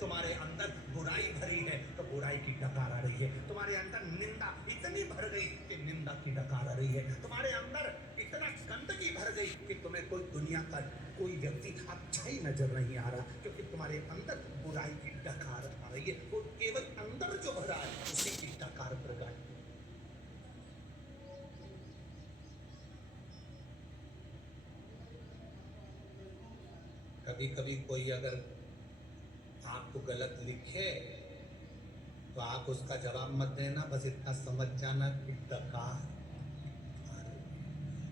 तुम्हारे अंदर बुराई भरी है तो बुराई की डकार आ रही है, तुम्हारे अंदर निंदा इतनी भर गई कि निंदा की डकार आ रही है, तुम्हारे अंदर इतना गंदगी भर गई कि तुम्हें कोई दुनिया का कोई व्यक्ति अच्छा ही नजर नहीं आ रहा, क्योंकि तुम्हारे अंदर बुराई की डकार आ रही है। वो केवल अंदर जो भरा है उसी की डकार प्रकट। कभी कभी कोई अगर आपको गलत लिखे तो आप उसका जवाब मत देना, बस इतना समझ जाना कि डकार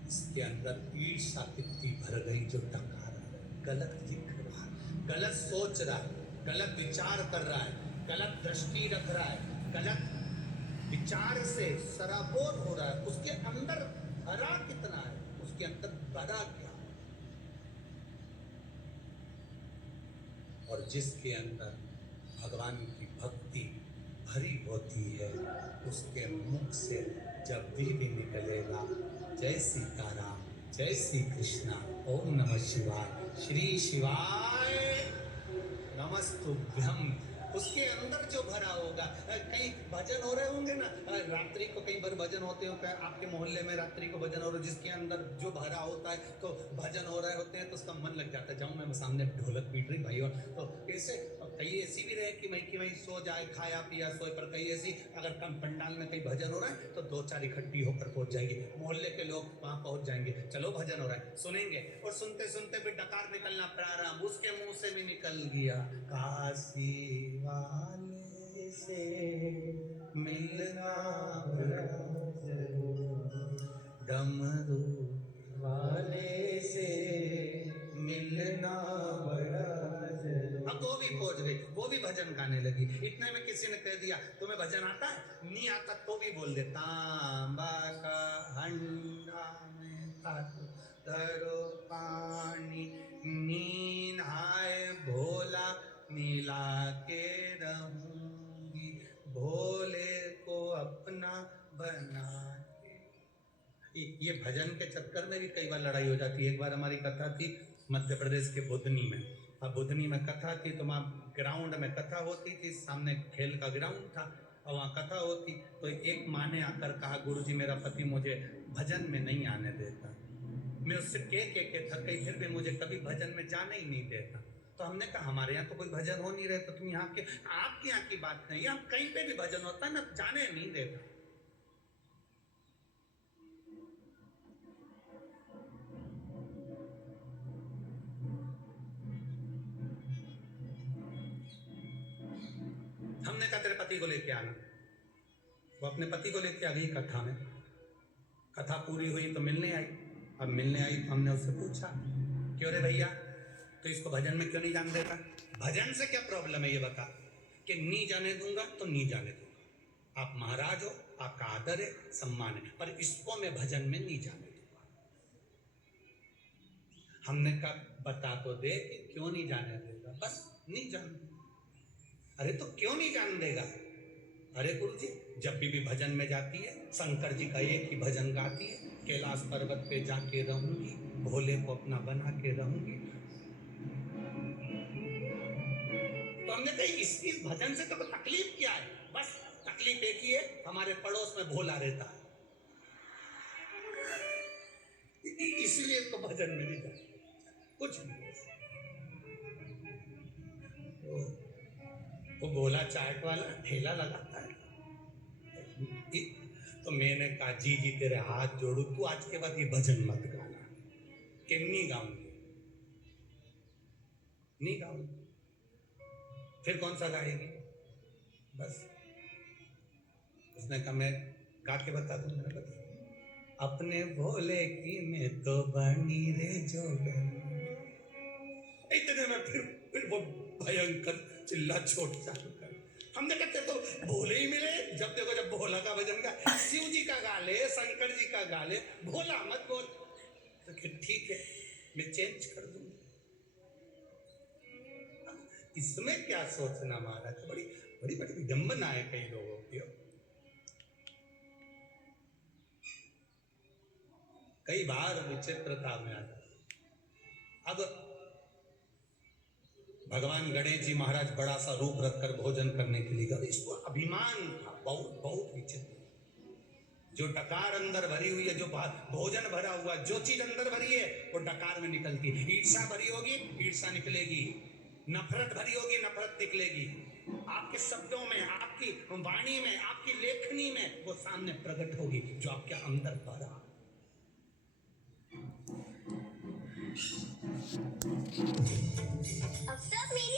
इसके अंदर ईर्ष्या कितनी भर गई जो डकार गलत लिख रहा है, गलत सोच रहा है, गलत विचार कर रहा है, गलत दृष्टि रख रहा है, गलत विचार से सराबोर हो रहा है, उसके अंदर भरा कितना है, उसके अंदर भरा क्या। और जिसके अंदर भगवान की भक्ति भरी होती है उसके मुख से जब भी निकलेगा जय सीताराम, जय श्री कृष्णा, ओम नमः शिवाय, श्री शिवाय नमस्तुभ्यम, उसके अंदर जो भरा होगा। कहीं भजन हो रहे होंगे ना, रात्रि को कई बार भजन होते हो, आपके मोहल्ले में रात्रि को भजन हो रहा है, जिसके अंदर जो भरा होता है तो भजन हो रहे होते हैं तो उसका मन लग जाता है, जाऊं मैं सामने ढोलक पीट रही भाई। और तो ऐसे कई ऐसी भी रहे कि वहीं सो जाए, खाया पिया सोए, पर कई ऐसी अगर कम पंडाल में कहीं भजन हो रहा है तो दो चार इकट्ठी होकर पहुंच जाएगी, मोहल्ले के लोग वहां पहुंच जाएंगे, चलो भजन हो रहा है सुनेंगे, और सुनते सुनते फिर डकार निकलना प्रारंभ, उसके मुंह से भी निकल गया काशी वाले से मिलना डमरू वाले से मिलना बड़ा। अब वो भी पहुंच गई, वो भी भजन गाने लगी। इतने में किसी ने कह दिया तुम्हें भजन आता है? नहीं आता तो भी बोल दे, तांबा का हंडा में धरो पानी, नीन आए भोला मिला के रहूंगी, भोले को अपना बना। ये भजन के चक्कर में भी कई बार लड़ाई हो जाती है। एक बार हमारी कथा थी मध्य प्रदेश के बुधनी में। अब बुधनी में कथा थी तो वहाँ ग्राउंड में कथा होती थी, सामने खेल का ग्राउंड था और वहाँ कथा होती, तो एक माँ ने आकर कहा गुरुजी मेरा पति मुझे भजन में नहीं आने देता, मैं उससे के थक गई, फिर भी मुझे कभी भजन में जाने ही नहीं देता। तो हमने कहा हमारे यहाँ तो कोई भजन हो नहीं रहे, तो तुम यहाँ के, आपके यहाँ की बात नहीं, यहाँ कहीं पे भी भजन होता है ना, जाने नहीं देता। हमने कहा तेरे पति को लेके आना, वो अपने पति को लेके आ गई कथा में। कथा पूरी हुई तो मिलने आई। अब मिलने आई तो हमने उससे पूछा क्यों रे भैया तो इसको भजन में क्यों नहीं जाने देता? भजन से क्या प्रॉब्लम है ये बता। कि नहीं जाने दूंगा तो नहीं जाने दूंगा, आप महाराज हो, आपका आदर है, सम्मान है, पर इसको मैं भजन में नहीं जाने दूंगा। हमने कहा बता तो दे कि क्यों नहीं जाने देगा। बस नहीं जाने। अरे तो क्यों नहीं जाने देगा? अरे गुरु जी जब भी भजन में जाती है शंकर जी का एक ही भजन गाती है, कैलाश पर्वत पे जाके रहूंगी, भोले को अपना बना के रहूंगी। तो हमने कही इस भजन से तो तकलीफ क्या है? बस तकलीफ एक ही है, हमारे पड़ोस में भोला रहता है, इसलिए इसको भजन में नहीं जाता, कुछ नहीं। वो भोला चाट वाला ठेला लगाता है। तो मैंने कहा जी जी तेरे हाथ जोड़ू, तू आज के बाद ये भजन मत गाना। कि नहीं गाऊंगी, नहीं गाऊंगी। फिर कौन सा गाएगी? बस उसने कहा मैं गा के बता दूं। मैंने बता अपने भोले की मैं तो बनी रे जोगन। इतने में फिर वो भयंकर चिल्ला छोट चालू कर। हमने कहते तो भोले ही मिले, जब देखो जब भोला का भजन का, शिव जी का गा ले, शंकर जी का गा ले, भोला मत बोल। तो ठीक है मैं चेंज कर दूंगा। इसमें क्या सोचना महाराज, बड़ी बड़ी बड़ी विडंबना है कई लोगों की। कई बार विचित्रता में आता। अब भगवान गणेश जी महाराज बड़ा सा रूप रखकर भोजन करने के लिए गए। इसको अभिमान था, बहुत बहुत विचित्र। जो डकार अंदर भरी हुई है, जो भोजन भरा हुआ, जो चीज अंदर भरी है वो डकार में निकलती है। ईर्षा भरी होगी, ईर्षा निकलेगी। नफरत भरी होगी, नफरत निकलेगी। आपके शब्दों में, आपकी वाणी में, आपकी लेखनी में वो सामने प्रकट होगी जो आपके अंदर भरा। अब सब मेरी